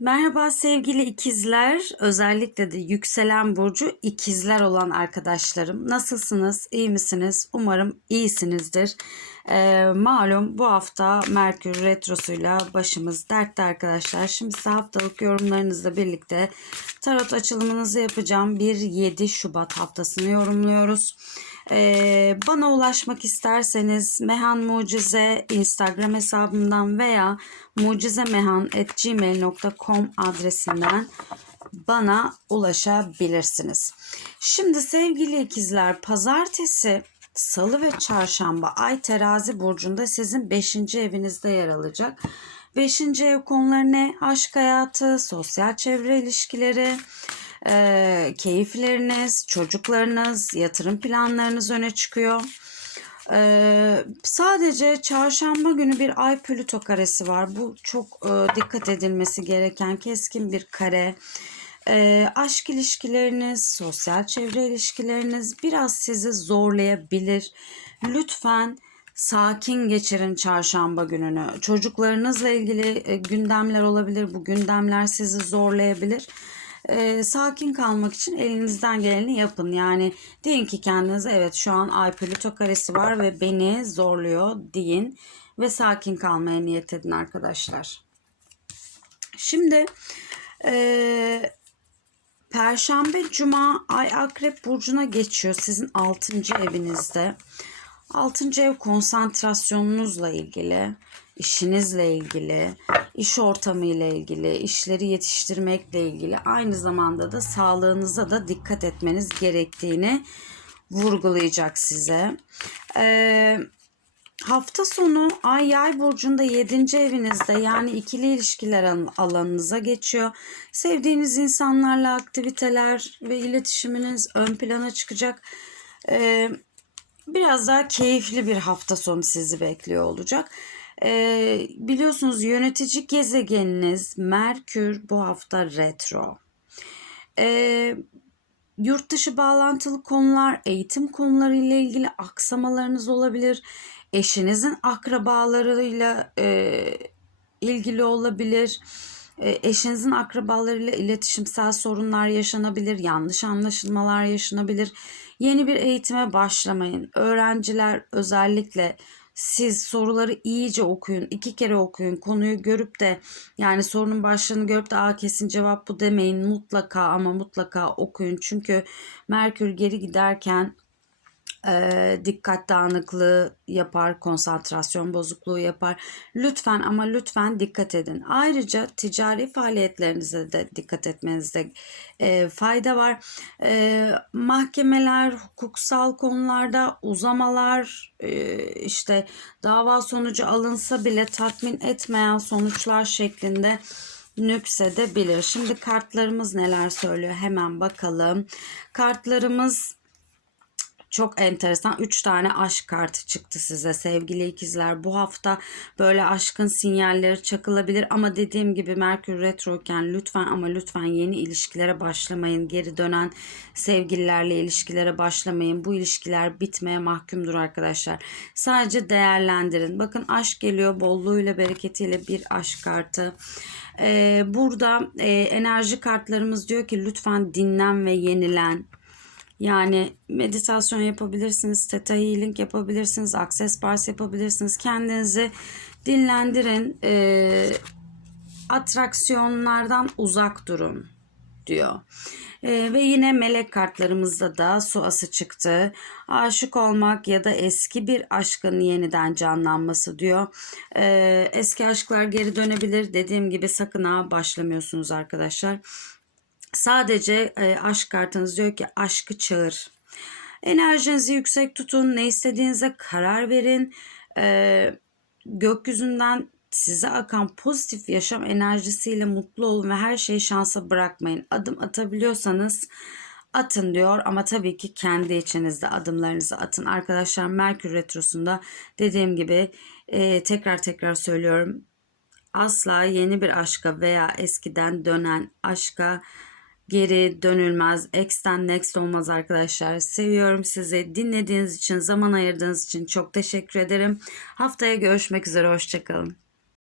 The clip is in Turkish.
Merhaba sevgili ikizler, özellikle de yükselen burcu ikizler olan arkadaşlarım. Nasılsınız, iyi misiniz? Umarım iyisinizdir. Ee, malum bu hafta Merkür Retrosu'yla başımız dertte arkadaşlar. Şimdi size haftalık yorumlarınızla birlikte tarot açılımınızı yapacağım. 1-7 Şubat haftasını yorumluyoruz. Ee, bana ulaşmak isterseniz Mehan Mucize Instagram hesabımdan veya mucizemehan.gmail.com adresinden bana ulaşabilirsiniz. Şimdi sevgili ikizler pazartesi, salı ve çarşamba ay terazi burcunda sizin 5. evinizde yer alacak. 5. ev konuları ne? Aşk hayatı, sosyal çevre ilişkileri, e, keyifleriniz, çocuklarınız, yatırım planlarınız öne çıkıyor. Ee, sadece çarşamba günü bir ay plüto karesi var. Bu çok e, dikkat edilmesi gereken keskin bir kare. Ee, aşk ilişkileriniz, sosyal çevre ilişkileriniz biraz sizi zorlayabilir. Lütfen sakin geçirin çarşamba gününü. Çocuklarınızla ilgili e, gündemler olabilir. Bu gündemler sizi zorlayabilir e, sakin kalmak için elinizden geleni yapın. Yani deyin ki kendinize evet şu an ay plüto var ve beni zorluyor deyin ve sakin kalmaya niyet edin arkadaşlar. Şimdi e, Perşembe, Cuma ay Akrep Burcu'na geçiyor sizin 6. evinizde. 6. ev konsantrasyonunuzla ilgili, işinizle ilgili, iş ortamı ile ilgili, işleri yetiştirmekle ilgili, aynı zamanda da sağlığınıza da dikkat etmeniz gerektiğini vurgulayacak size. Ee, hafta sonu Ay Yay burcunda 7. evinizde yani ikili ilişkiler alanınıza geçiyor. Sevdiğiniz insanlarla aktiviteler ve iletişiminiz ön plana çıkacak. Ee, biraz daha keyifli bir hafta sonu sizi bekliyor olacak. Ee, biliyorsunuz yönetici gezegeniniz Merkür bu hafta retro. Ee, yurt dışı bağlantılı konular, eğitim konuları ile ilgili aksamalarınız olabilir. Eşinizin akrabalarıyla e, ilgili olabilir. E, eşinizin akrabalarıyla iletişimsel sorunlar yaşanabilir, yanlış anlaşılmalar yaşanabilir. Yeni bir eğitime başlamayın. Öğrenciler özellikle siz soruları iyice okuyun. iki kere okuyun. Konuyu görüp de yani sorunun başlığını görüp de Aa, kesin cevap bu demeyin. Mutlaka ama mutlaka okuyun. Çünkü Merkür geri giderken e, dikkat dağınıklığı yapar, konsantrasyon bozukluğu yapar. Lütfen ama lütfen dikkat edin. Ayrıca ticari faaliyetlerinize de dikkat etmenizde e, fayda var. E, mahkemeler, hukuksal konularda uzamalar, e, işte dava sonucu alınsa bile tatmin etmeyen sonuçlar şeklinde nüksedebilir. Şimdi kartlarımız neler söylüyor hemen bakalım. Kartlarımız çok enteresan 3 tane aşk kartı çıktı size sevgili ikizler. Bu hafta böyle aşkın sinyalleri çakılabilir ama dediğim gibi Merkür retroken lütfen ama lütfen yeni ilişkilere başlamayın. Geri dönen sevgililerle ilişkilere başlamayın. Bu ilişkiler bitmeye mahkumdur arkadaşlar. Sadece değerlendirin. Bakın aşk geliyor bolluğuyla bereketiyle bir aşk kartı. Ee, burada e, enerji kartlarımız diyor ki lütfen dinlen ve yenilen. Yani meditasyon yapabilirsiniz, theta healing yapabilirsiniz, access bars yapabilirsiniz. Kendinizi dinlendirin. E, atraksiyonlardan uzak durun diyor. E, ve yine melek kartlarımızda da su ası çıktı. Aşık olmak ya da eski bir aşkın yeniden canlanması diyor. E, eski aşklar geri dönebilir. Dediğim gibi sakın ha başlamıyorsunuz arkadaşlar. Sadece e, aşk kartınız diyor ki aşkı çağır. Enerjinizi yüksek tutun. Ne istediğinize karar verin. E, gökyüzünden size akan pozitif yaşam enerjisiyle mutlu olun ve her şeyi şansa bırakmayın. Adım atabiliyorsanız atın diyor ama tabii ki kendi içinizde adımlarınızı atın. Arkadaşlar Merkür Retrosu'nda dediğim gibi e, tekrar tekrar söylüyorum. Asla yeni bir aşka veya eskiden dönen aşka geri dönülmez. X'ten next olmaz arkadaşlar. Seviyorum sizi. Dinlediğiniz için, zaman ayırdığınız için çok teşekkür ederim. Haftaya görüşmek üzere. Hoşçakalın.